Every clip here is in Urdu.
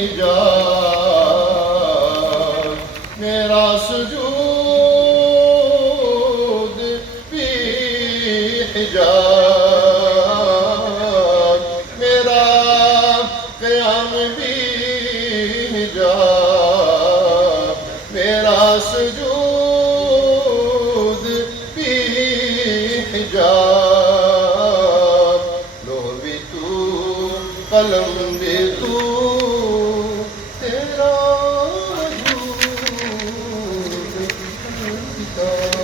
حجاب، میرا سجود بھی حجاب، میرا قیام بھی حجاب، میرا سجود بھی حجاب، لوح بھی تو قلم بھی تو، تیرا وجود کتاب۔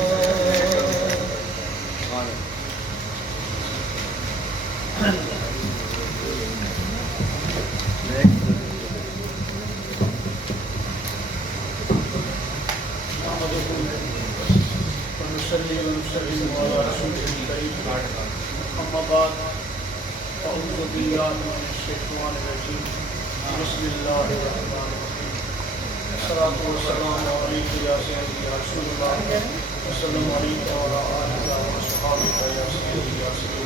ونصلي ونسلم على رسوله الكريم، أما بعد، أعوذ بالله من الشيطان الرجيم، بسم الله الرحمن الرحيم، الصلاة والسلام عليك يا سيدي يا رسول الله، وسلم عليك وعلى آلك وأصحابك يا سيدي يا سيدي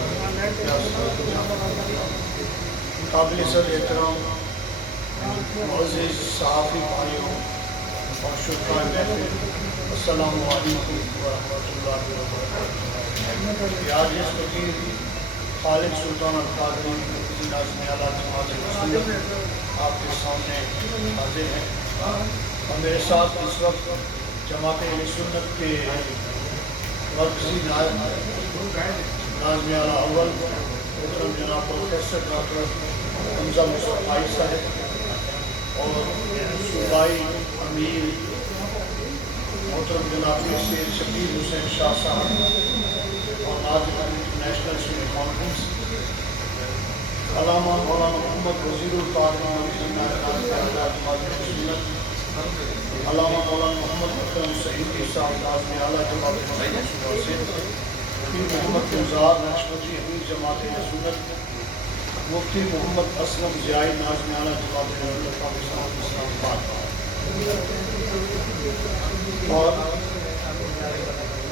يا سيدي يا قابل صدر احترام معزز صحافی بھائیوں اور شرکاء محفل، السلام علیکم ورحمۃ اللہ وبرکاتہ۔ آج اس فقیر خالد سلطان القادری ناظم اعلیٰ جماعت رسول آپ کے سامنے حاضر ہیں، اور میرے ساتھ اس وقت جماعت اہل سنت کے مرکزی نائب ناظم اعلیٰ اول محترم جناب پروفیسر ڈاکٹر حمزہ مصطفی صاحب، اور صوبائی امیر محترم جناب سید شبیر حسین شاہ صاحب، اور ناظم انٹرنیشنل سنی کانفرنس علامہ مولانا محمد وزیر الطاہر علامہ مولانا محمد اکرم سعیدی صاحب ناظم اعلیٰ جماعت سے، پیر محمد گلزار نقشبندی امیر جماعت سنت، مفتی محمد اسلم ضیائی ناظم اعلیٰ جماعت پاکستان اسلام آباد، اور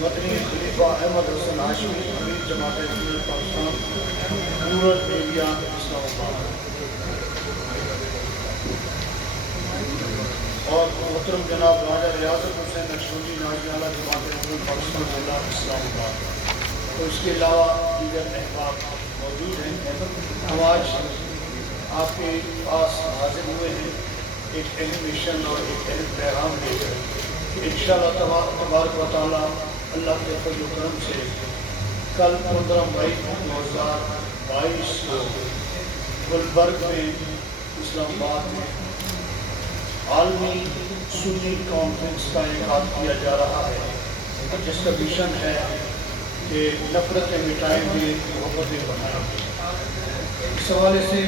مدنی خلیفہ احمد حسن ہاشمی امیر جماعت سنت پاکستان رورل ایریا اسلام آباد، اور محترم جناب راجہ ریاضت حسین نقشبندی ناظم اعلیٰ جماعت سنت پاکستان ضلع اسلام آباد، اور اس کے علاوہ دیگر احباب موجود ہیں۔ ہم آج آپ کے پاس حاضر ہوئے ہیں ایک اہم مشن اور ایک اہم پیغام لے کر، انشاءاللہ تبارک و تعالیٰ اللہ کے فضل و کرم سے کل 15 مئی 2022 کو گلبرگ میں اسلام آباد میں عالمی سنی کانفرنس کا انعقاد کیا جا رہا ہے، جس کا مشن ہے کہ نفرتیں مٹائیں گے، محبتیں بڑھائیں گے۔ اس حوالے سے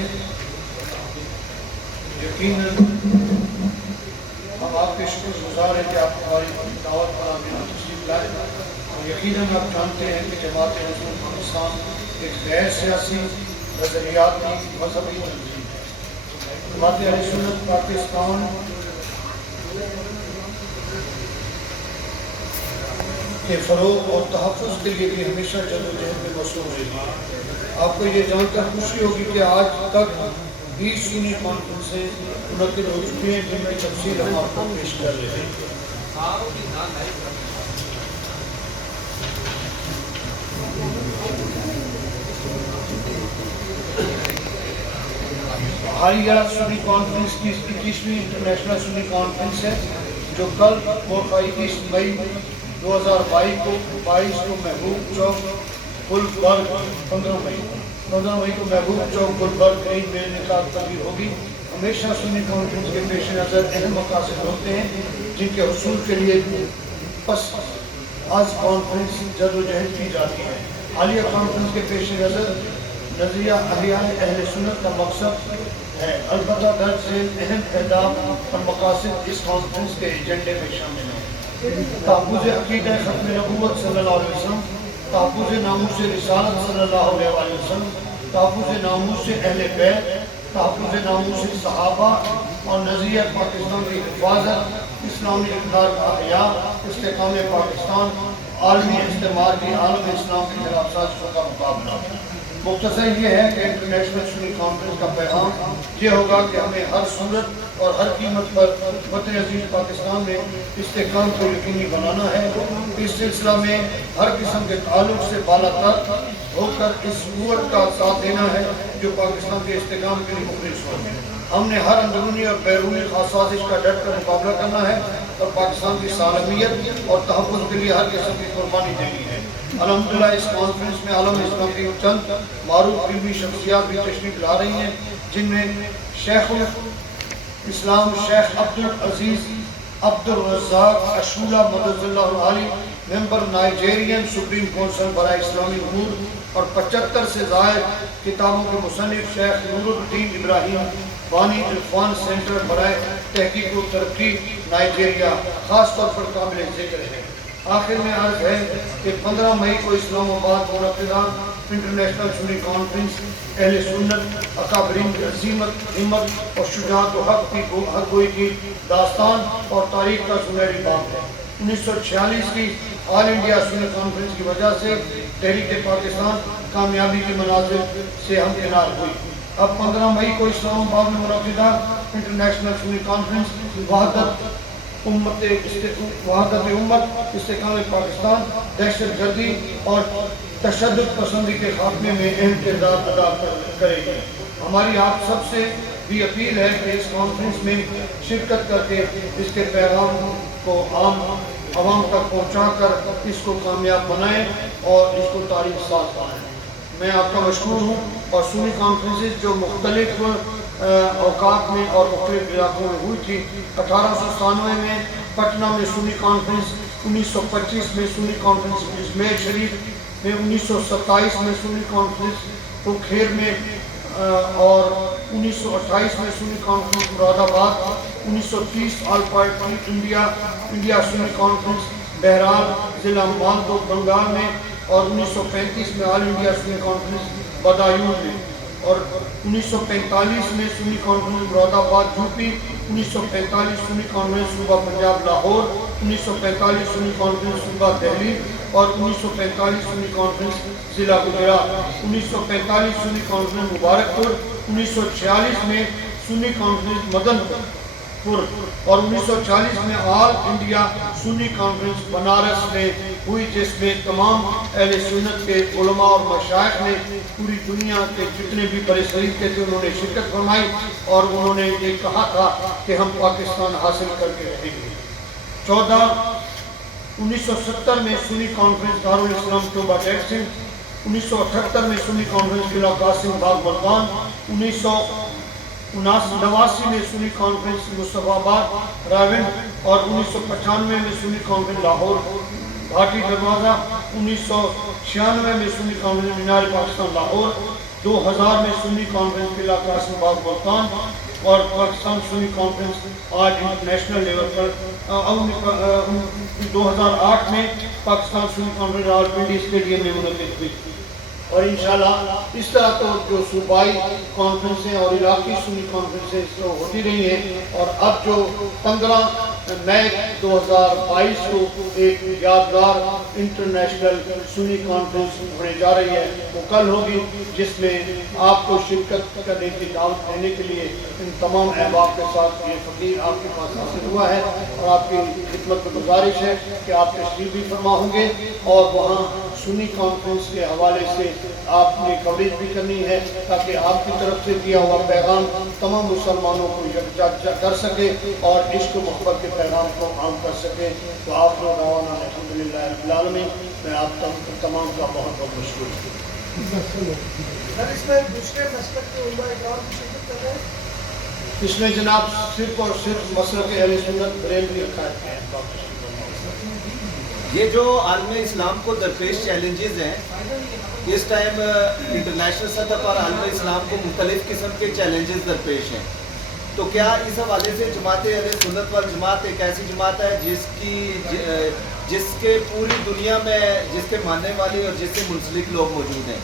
یقیناً ہم آپ کے شکر گزار ہیں کہ آپ ہماری دعوت پر آمین تشریف لائے، اور یقیناً آپ جانتے ہیں کہ جماعت رسول پاکستان ایک غیر سیاسی نظریاتی مذہبی تنظیم ہے۔ جماعت اہل سنت پاکستان کے فروغ اور تحفظ کے لیے بھی ہمیشہ جدوجہد میں مصروف رہی ہے۔ آپ کو یہ جان کر خوشی ہوگی کہ آج تک 20 سنی کانفرنسیں منعقد ہو چکی ہیں، جن کی تفصیل ہم آپ کو پیش کر رہے ہیں۔ حالیہ سنی کانفرنس کی 21ویں انٹرنیشنل سنی کانفرنس ہے، جو کل 21 مئی 2022 کو محبوب چوک گلبرگ 15 مئی کو محبوب چوک گلبرگ گرین میں انعقاد پذیر ہوگی۔ ہمیشہ سنی کانفرنس کے پیش نظر اہم مقاصد ہوتے ہیں، جن کے حصول کے لیے پس از کانفرنس جدوجہد کی جاتی ہے۔ حالیہ کانفرنس کے پیش نظر نظریہ احیاء اہل سنت کا مقصد ہے، البتہ درج ذیل اہم اہداف اور مقاصد اس کانفرنس کے ایجنڈے میں شامل ہیں: تحفظ عقیدہ ختم نبوت صلی اللہ علیہ وسلم، تحفظ ناموس رسالت صلی اللہ علیہ وسلم، تحفظ ناموس اہل بیت، تحفظ ناموس صحابہ، اور نظریہ پاکستان کی حفاظت، اسلامی اقدار کا احیاء، استحکام پاکستان، عالمی استعمار کی عالم اسلام کی خلاف سازشوں کا مقابلہ۔ مختصر یہ ہے کہ انٹرنیشنل سنی کانفرنس کا پیغام یہ ہوگا کہ ہمیں ہر صورت اور ہر قیمت پر وطن عزیز پاکستان میں استحکام کو یقینی بنانا ہے۔ اس سلسلہ میں ہر قسم کے تعلق سے بالا تر ہو کر اس قوت کا ساتھ دینا ہے جو پاکستان کے استحکام کے لیے مخلص ہو۔ ہم نے ہر اندرونی اور بیرونی سازش کا ڈٹ کر مقابلہ کرنا ہے اور پاکستان کی سالمیت اور تحفظ کے لیے ہر قسم کی قربانی دینی ہے۔ الحمدللہ اس کانفرنس میں عالم اسلام کی چند معروف علمی شخصیات بھی تشریف لا رہی ہیں، جن میں شیخ الاسلام شیخ عبدالعزیز عبدالرزاق اشولہ مدد اللہ علی، ممبر نائجیرین سپریم کونسل برائے اسلامی امور اور 75 سے زائد کتابوں کے مصنف شیخ نور الدین ابراہیم بانی عرفان سینٹر برائے تحقیق و ترقی نائجیریا خاص طور پر قابل ذکر ہے۔ آخر میں عرض ہے کہ 15 مئی کو اسلام آباد منعقدہ انٹرنیشنل سنی کانفرنس اہل سنت اکابرین کی عظیمت ہمت اور شجاعت و حق کی حق گوئی کی داستان اور تاریخ کا سنہری باب ہے۔ 1946 کی آل انڈیا سنی کانفرنس کی وجہ سے تحریک پاکستان کامیابی کے مناظر سے ہمکنار ہوئی۔ اب 15 مئی کو اسلام آباد میں منعقدہ انٹرنیشنل سنی کانفرنس وحدت امت استحکام پاکستان دہشت گردی اور تشدد پسندی کے خاتمے میں اہم کردار ادا کرے گی۔ ہماری آپ سب سے بھی اپیل ہے کہ اس کانفرنس میں شرکت کر کے اس کے پیغام کو عوام تک پہنچا کر اس کو کامیاب بنائیں اور اس کو تاریخ ساز بنائیں۔ میں آپ کا مشکور ہوں اور سنی کانفرنسز جو مختلف اوقات میں اور مختلف علاقوں میں ہوئی تھی، 1897 میں پٹنہ میں سنی کانفرنس، 1925 میں سنی کانفرنس اجمیر شریف میں، 1927 میں سنی کانفرنس پوکھیر میں اور 1928 میں سنی کانفرنس مراد آباد، 1930 آل پارٹی انڈیا سنی کانفرنس بہرحال ضلع مالدو بنگال میں اور 1935 میں آل انڈیا سنی کانفرنس بدایون میں اور 1945 میں سنی کانفرنس مراد آباد یوپی، 1945 سنی کانفرنس صوبہ پنجاب لاہور، 1945 سنی کانفرنس صوبہ دہلی اور 1945 سنی کانفرنس ضلع گجرات، 1945 سنی کانفرنس مبارک پور، 1946 میں سنی کانفرنس مدن پور اور 1940 میں آل انڈیا سنی کانفرنس بنارس میں ہوئی، جس میں تمام اہل سنت کے علماء اور مشائخ نے پوری دنیا کے جتنے بھی برصغیر کے تھے انہوں نے شرکت فرمائی اور انہوں نے یہ کہا تھا کہ ہم پاکستان حاصل کر کے رہیں گے۔ 1970 میں سنی کانفرنس دارالاسلام چوبہ ٹیکسن، 1978 میں سنی کانفرنس قلعہ قاسم باغ ملتان، 1989 میں سنی کانفرنس مصطفیٰ آباد راون اور 1995 میں سنی کانفرنس لاہور گھاٹی دروازہ، 1996 میں سنی کانفرنس مینار پاکستان لاہور، 2000 میں سنی کانفرنس قلعہ قاسم باغ ملتان اور پاکستان سنی کانفرنس آج انٹرنیشنل لیول پر 2008 میں پاکستان سنی کانفرنس راولپنڈی اسٹیڈیم میں منعقد ہوئی اور انشاءاللہ اس طرح تو جو صوبائی کانفرنسیں اور علاقائی سنی کانفرنسیں ہوتی رہی ہیں اور اب جو 15 مئی 2022 کو ایک یادگار انٹرنیشنل سنی کانفرنس ہونے جا رہی ہے وہ کل ہوگی، جس میں آپ کو شرکت کرنے کی دعوت دینے کے لیے ان تمام احباب کے ساتھ یہ فقیر آپ کے پاس حاصل ہوا ہے اور آپ کی خدمت میں گزارش ہے کہ آپ تشریف بھی فرما ہوں گے اور وہاں سنی کانفرنس کے حوالے سے آپ نے کوریج بھی کرنی ہے تاکہ آپ کی طرف سے دیا ہوا پیغام تمام مسلمانوں کو یکجا کر سکے اور عشق و محبت کے پیغام کو عام کر سکے۔ تو آپ لوگ دعوانا الحمدللہ رب العالمین، میں آپ تمام کا بہت بہت مشکور ہوں۔ اس میں دوسرے مسلک کے علماء اکرام کی شرکت کر رہے ہیں؟ اس میں جناب صرف اور صرف مسلک اہل سنت بریلوی عقائد کے ہیں۔ یہ جو عالم اسلام کو درپیش چیلنجز ہیں، اس ٹائم انٹرنیشنل سطح پر عالم اسلام کو مختلف قسم کے چیلنجز درپیش ہیں، تو کیا اس حوالے سے جماعت اہل سنت والجماعت ایک ایسی جماعت ہے جس کے پوری دنیا میں جس کے ماننے والی اور جس سے منسلک لوگ موجود ہیں؟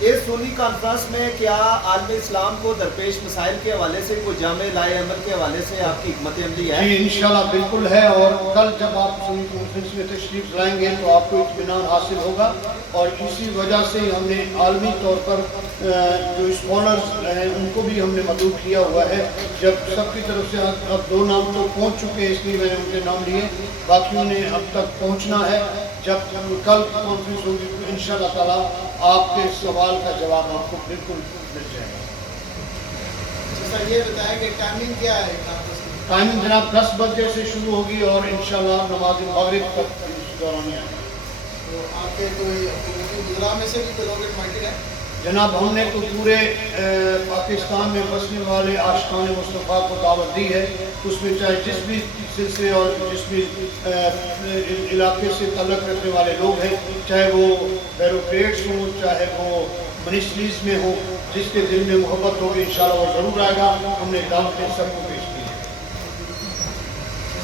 اس سنی کانفرنس میں کیا عالم اسلام کو درپیش مسائل کے حوالے سے کوئی جامع لائے عمل کے حوالے سے آپ کی حکمت عملی ہے؟ جی انشاءاللہ بالکل ہے، اور کل جب آپ سنی کانفرنس میں تشریف لائیں گے تو آپ کو اطمینان حاصل ہوگا، اور اسی وجہ سے ہم نے عالمی طور پر جو اسکالرز ہیں ان کو بھی ہم نے مدعو کیا ہوا ہے۔ جب سب کی طرف سے اب 2 نام تو پہنچ چکے ہیں، اس لیے میں نے ان کے نام لیے، باقیوں نے اب تک پہنچنا ہے۔ جب کل کانفرنس ہوگی تو انشاءاللہ تعالیٰ آپ کے سوال کا جواب آپ کو بالکل مل جائے گا۔ سر یہ بتائیں کہ ٹائمنگ کیا ہے کانفرنس کی؟ ٹائمنگ جناب 10 بجے سے شروع ہوگی اور انشاءاللہ نماز مغرب تک اس دوران آئے گا۔ تو آپ کے کوئی گزرا میں سے بھی کوئی لوگ انوائٹڈ ہیں؟ جناب ہم نے تو پورے پاکستان میں بسنے والے عاشقان مصطفیٰ کو دعوت دی ہے، اس میں چاہے جس بھی سلسلے اور جس بھی علاقے سے تعلق رکھنے والے لوگ ہیں، چاہے وہ بیوروکریٹس ہوں، چاہے وہ منسٹریز میں ہوں، جس کے دل میں محبت ہوگی انشاءاللہ وہ ضرور آئے گا۔ ہم نے دعوتیں سب کو پیش کی ہے۔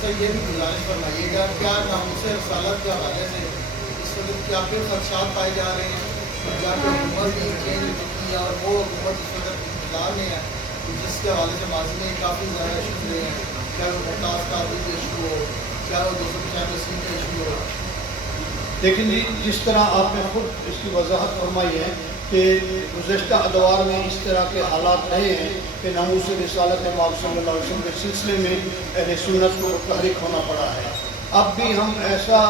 سر یہ بھی گزارش فرمائیے گا کیا ناموس رسالت کے حوالے سے اس وقت کیا پھر خدشات پائے جا رہے ہیں، یا کہ حکومت بھی چینج ہو چکی ہے اور وہ حکومت اس وقت انتظار میں ہے، جس کے حوالے سے ماضی میں کافی زیادہ ایشو ہوئے ہیں، کیا وہ ممتاز قادری کا ایشو ہو، کیا وہ 295 کا ایشو ہو؟ لیکن جس طرح آپ نے خود اس کی وضاحت فرمائی ہے کہ گزشتہ ادوار میں اس طرح کے حالات رہے ہیں کہ ناموس رسالت امام صلی اللہ علیہ وسلم کے سلسلے میں اہل سنت کو متحرک ہونا پڑا ہے۔ اب بھی ہم ایسا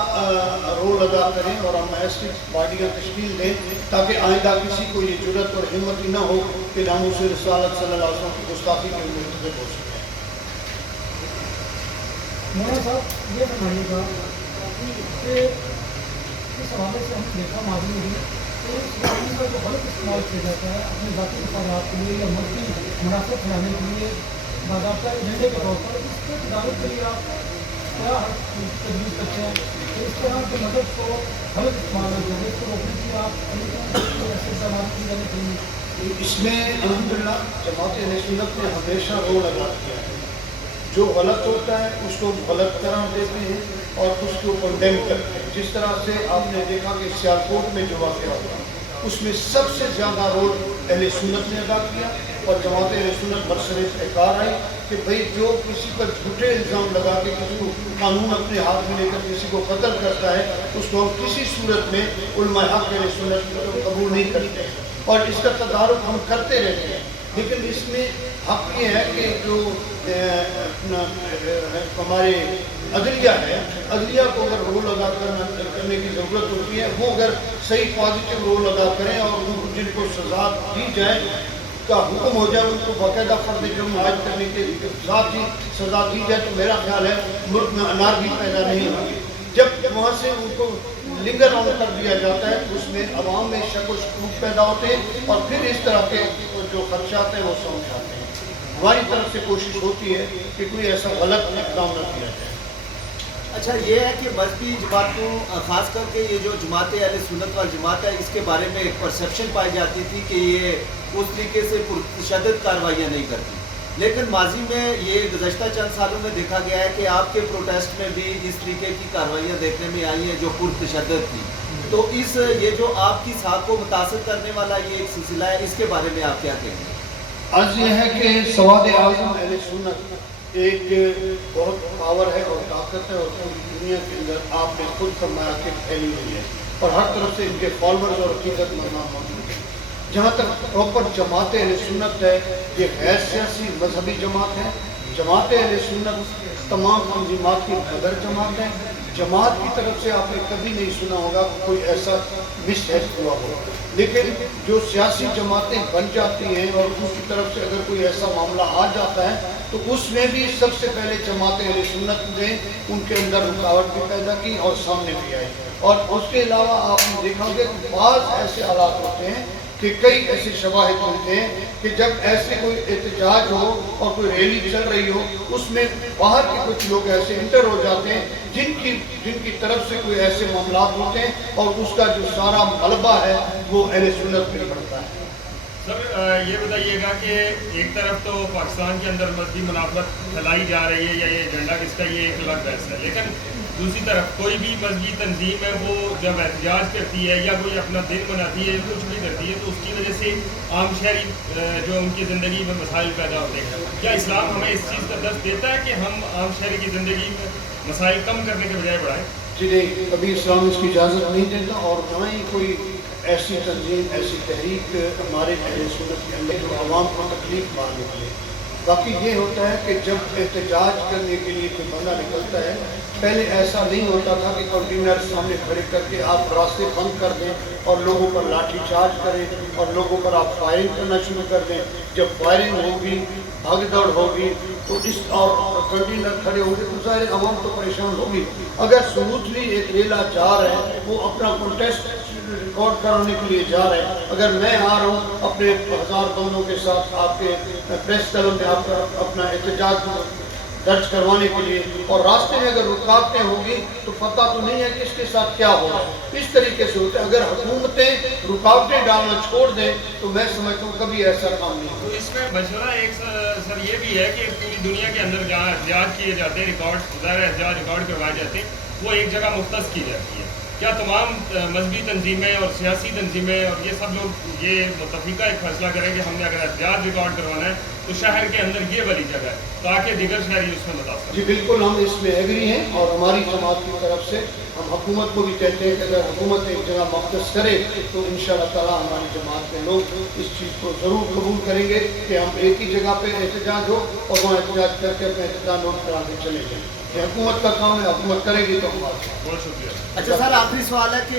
رول ادا کریں اور ہم ایسی باڈیاں تشکیل دیں تاکہ آئندہ کسی کو یہ جرأت اور ہمت ہی نہ ہو کہ ناموس رسالت صلی اللہ علیہ وسلم کی گستاخی کے مرتکب ہو سکے۔ مولانا صاحب یہ فرمائیے گا کہ اس حوالے سے ہم نے دیکھا ماضی میں بھی کہ اسلامی کا جو غلط استعمال کیا جاتا ہے اپنے ذاتی مفادات کے لیے یا ملکی منافع پھیلانے کے لیے باضابطہ ایجنڈے کے طور پر، اس کے تدارک کے لیے آپ کیا تجویز کرتے ہیں کہ اس طرح کی مدد کو غلط استعمال نہ کریں، اس کو روکنے کی آپ ایسے استعمال کی جانے چاہیے؟ اس میں الحمدللہ جماعت اہل سنت نے ہمیشہ رول ادا کیا ہے۔ جو غلط ہوتا ہے اس کو غلط قرار دیتے ہیں اور اس کو کنڈیم کرتے ہیں۔ جس طرح سے آپ نے دیکھا کہ سیالکوٹ میں جو واقعہ ہوا اس میں سب سے زیادہ رول اہل سنت نے ادا کیا، اور جماعت اہل سنت برسر افتخار آئی کہ بھئی جو کسی پر جھوٹے الزام لگا کے کسی کو قانون اپنے ہاتھ میں لے کر کسی کو قتل کرتا ہے اس کو ہم کسی صورت میں علماء حق اہل سنت کو قبول نہیں کرتے، اور اس کا تدارک ہم کرتے رہتے ہیں۔ لیکن اس میں حق یہ ہے کہ جو ہمارے عدلیہ ہے، عدلیہ کو اگر رول ادا کرنے کی ضرورت ہوتی ہے، وہ اگر صحیح پازیٹیو رول ادا کریں اور جن کو سزا دی جائے کا حکم ہو جائے، ان کو باقاعدہ فرد جرم عائد کرنے کے ساتھ ہی سزا دی جائے، تو میرا خیال ہے ملک میں انارکی پیدا نہیں ہوگی۔ جب وہاں سے ان کو لنگر آن کر دیا جاتا ہے اس میں عوام میں شک و شکوک پیدا ہوتے ہیں، اور پھر اس طرح کے جو خدشات ہیں وہ سمجھ آتے ہیں۔ ہماری طرف سے کوشش ہوتی ہے کہ کوئی ایسا غلط اقدام نہ کیا جائے۔ اچھا یہ ہے کہ مذہبی جماعتوں خاص کر کے یہ جو جماعت اہل سنت والجماعت ہے، اس کے بارے میں ایک پرسیپشن پائی جاتی تھی کہ یہ اس طریقے سے پرتشدد کارروائیاں نہیں کرتی، لیکن ماضی میں یہ گزشتہ چند سالوں میں دیکھا گیا ہے کہ آپ کے پروٹیسٹ میں بھی اس طریقے کی کارروائیاں دیکھنے میں آئی ہیں جو پرتشدد تھی۔ تو یہ جو آپ کی ساکھ کو متاثر کرنے والا یہ ایک سلسلہ ہے، اس کے بارے میں آپ کیا کہیں گے؟ عرض یہ ہے کہ سواد اعظم اہل سنت ایک بہت پاور ہے اور طاقت ہے، اور پوری دنیا کے اندر آپ نے خود فرمایا کہ پھیلی ہوئی ہے، اور ہر طرف سے ان کے فالوورز اور عقیدت مندان موجود ہیں۔ جہاں تک پراپر جماعت اہل سنت ہے، یہ غیر سیاسی مذہبی جماعت ہے۔ جماعت اہل سنت تمام تنظیمات کی مدر جماعت ہے۔ جماعت کی طرف سے آپ نے کبھی نہیں سنا ہوگا کہ کوئی ایسا مس ہیپ ہوا ہو، لیکن جو سیاسی جماعتیں بن جاتی ہیں اور دوسری طرف سے اگر کوئی ایسا معاملہ آ جاتا ہے تو اس میں بھی سب سے پہلے جماعت اہل سنت نے ان کے اندر رکاوٹ بھی پیدا کی اور سامنے بھی آئی۔ اور اس کے علاوہ آپ نے دیکھا ہوگا کہ بعض ایسے حالات ہوتے ہیں کہ کئی ایسے شواہد ملتے ہیں کہ جب ایسے کوئی احتجاج ہو اور کوئی ریلی چل رہی ہو، اس میں باہر کے کچھ لوگ ایسے انٹر ہو جاتے ہیں جن کی طرف سے کوئی ایسے معاملات ہوتے ہیں، اور اس کا جو سارا غلبہ ہے وہ اہل سنت پہ پڑتا ہے۔ سر یہ بتائیے گا کہ ایک طرف تو پاکستان کے اندر مذہبی منافرت پھیلائی جا رہی ہے یا یہ ایجنڈا کس کا یہ ایک الگ بحث ہے، لیکن دوسری طرف کوئی بھی مذہبی تنظیم ہے وہ جب احتجاج کرتی ہے یا کوئی اپنا دن مناتی ہے کچھ بھی کرتی ہے تو اس کی وجہ سے عام شہری جو ان کی زندگی میں مسائل پیدا ہوتے ہیں، کیا اسلام ہمیں اس چیز کا درس دیتا ہے کہ ہم عام شہری کی زندگی میں مسائل کم کرنے کے بجائے بڑھائیں؟ جی نہیں، کبھی اسلام اس کی اجازت نہیں دیتا، اور نہ ہی کوئی ایسی تنظیم ایسی تحریک ہمارے اہل سنت کے اندر جو عوام کو تکلیف مار نکلے۔ باقی یہ ہوتا ہے کہ جب احتجاج کرنے کے لیے کوئی بندہ نکلتا ہے، پہلے ایسا نہیں ہوتا تھا کہ کنٹینر سامنے کھڑے کر کے آپ راستے بند کر دیں اور لوگوں پر لاٹھی چارج کریں اور لوگوں پر آپ فائرنگ کرنا شروع کر دیں۔ جب فائرنگ ہوگی، بھاگ دوڑ ہوگی تو اس اور کنٹینر کھڑے ہوں گے تو ظاہر عوام تو پریشان ہوگی۔ اگر سموتھلی ایک ریلا جا رہے ہیں، وہ اپنا کنٹیسٹ ریکارڈ کرانے کے لیے جا رہے ہیں، اگر میں آ رہا ہوں اپنے 1000 بندوں کے ساتھ آپ کے پریس کلب میں آپ کا اپنا احتجاج درج کروانے کے لیے، اور راستے میں اگر رکاوٹیں ہوں گی تو پتہ تو نہیں ہے کہ اس کے ساتھ کیا ہوگا۔ اس طریقے سے ہوتا ہے، اگر حکومتیں رکاوٹیں ڈالنا چھوڑ دیں تو میں سمجھتا ہوں کبھی ایسا کام نہیں ہوگا۔ تو اس میں مشورہ ایک سر یہ بھی ہے کہ پوری دنیا کے اندر جہاں احتجاج کیے جاتے ہیں، ظاہر احتجاج ریکارڈ کروائے جاتے ہیں، وہ ایک جگہ مختص کی جاتی ہے۔ کیا تمام مذہبی تنظیمیں اور سیاسی تنظیمیں اور یہ سب لوگ یہ متفقہ ایک فیصلہ کریں کہ ہم نے اگر احتجاج ریکارڈ کروانا ہے تو شہر کے اندر یہ والی جگہ ہے تاکہ دیگر شہری اس میں متاثر؟ جی بالکل، ہم اس میں ایگری ہیں، اور ہماری جماعت کی طرف سے ہم حکومت کو بھی کہتے ہیں کہ اگر حکومت ایک جگہ مختص کرے تو انشاءاللہ تعالی ہماری جماعت کے لوگ اس چیز کو ضرور قبول کریں گے کہ ہم ایک ہی جگہ پہ احتجاج ہو اور وہاں احتجاج کر کے اپنے احتجاج نوٹ کرا کے چلے جائیں۔ یہ حکومت کا کام ہے، حکومت کرے گی تو ہم بات کریں۔ بہت شکریہ۔ اچھا سر، آخری سوال ہے کہ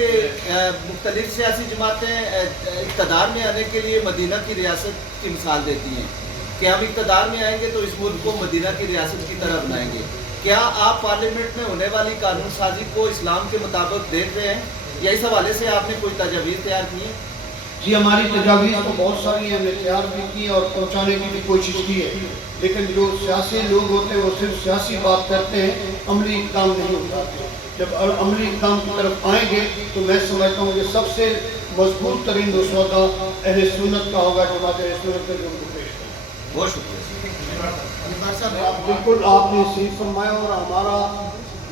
مختلف سیاسی جماعتیں اقتدار میں آنے کے لیے مدینہ کی ریاست کی مثال دیتی ہیں کہ ہم اقتدار میں آئیں گے تو اس ملک کو مدینہ کی ریاست کی طرح بنائیں گے۔ کیا آپ پارلیمنٹ میں ہونے والی قانون سازی کو اسلام کے مطابق دیکھ رہے ہیں یا اس حوالے سے آپ نے کوئی تجاویز تیار کی ہے؟ جی ہماری تجاویز تو بہت ساری ہیں، ہم نے تیار بھی کی اور پہنچانے کی بھی کوشش کی ہے، لیکن جو سیاسی لوگ ہوتے ہیں وہ صرف سیاسی بات کرتے ہیں، عملی اقدام نہیں اٹھاتے۔ جب عملی اقدام کی طرف آئیں گے تو میں سمجھتا ہوں کہ سب سے مضبوط ترین مسودہ اہل سنت کا ہوگا، جماعت اہل سنت کا جو ان کو پیش کریں۔ بہت شکریہ۔ بالکل آپ نے صحیح فرمایا، اور ہمارا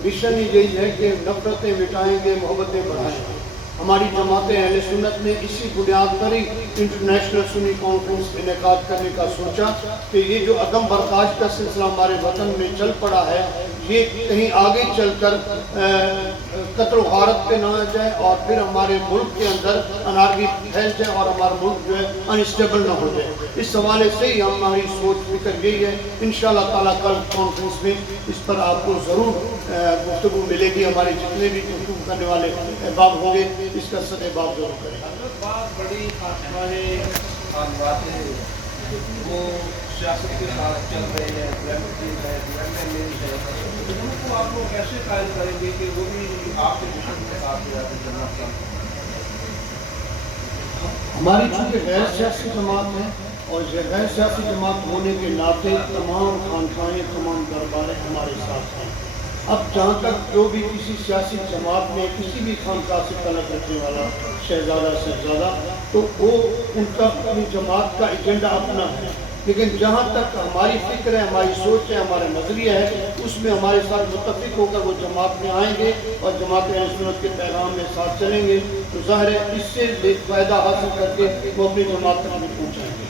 مشن ہی یہی ہے کہ نفرتیں مٹائیں گے، محبتیں بڑھائیں گے۔ ہماری جماعت اہل سنت نے اسی بنیاد پر ہی انٹرنیشنل سنی کانفرنس انعقاد کرنے کا سوچا کہ یہ جو عدم برداشت کا سلسلہ ہمارے وطن میں چل پڑا ہے، یہ کہیں آگے چل کر قتل و غارت پہ نہ آ جائے اور پھر ہمارے ملک کے اندر انارکی پھیل جائے اور ہمارا ملک جو ہے انسٹیبل نہ ہو جائے۔ اس حوالے سے ہی ہماری سوچ فکر یہی ہے۔ انشاءاللہ تعالیٰ کل کانفرنس میں اس پر آپ کو ضرور گفتگو ملے گی، ہمارے جتنے بھی گفتگو کرنے والے احباب ہوں گے اس کا استحباب ضرور کریں گے۔ بات بڑی باتیں وہ سیاست کے ساتھ چل رہے ہیں، ان کو آپ لوگ کیسے قائل کریں گے کہ وہ بھی آپ کے مشن کے ساتھ چلنا چاہتے ہیں؟ ہماری چونکہ غیر سیاسی جماعت ہے اور یہ غیر سیاسی جماعت ہونے کے ناطے تمام خانقاہیں، تمام درباریں ہمارے ساتھ ہیں۔ اب جہاں تک جو بھی کسی سیاسی جماعت میں کسی بھی خانقاہ سے تعلق رکھنے والا شہزادہ تو وہ ان کا اپنی جماعت کا ایجنڈا اپنا ہے، لیکن جہاں تک ہماری فکر ہے، ہماری سوچ ہے، ہمارا نظریہ ہے، اس میں ہمارے ساتھ متفق ہو کر وہ جماعت میں آئیں گے اور جماعت اہل سنت کے پیغام میں ساتھ چلیں گے تو ظاہر ہے اس سے فائدہ حاصل کر کے وہ اپنی جماعت تک بھی پہنچائیں گے۔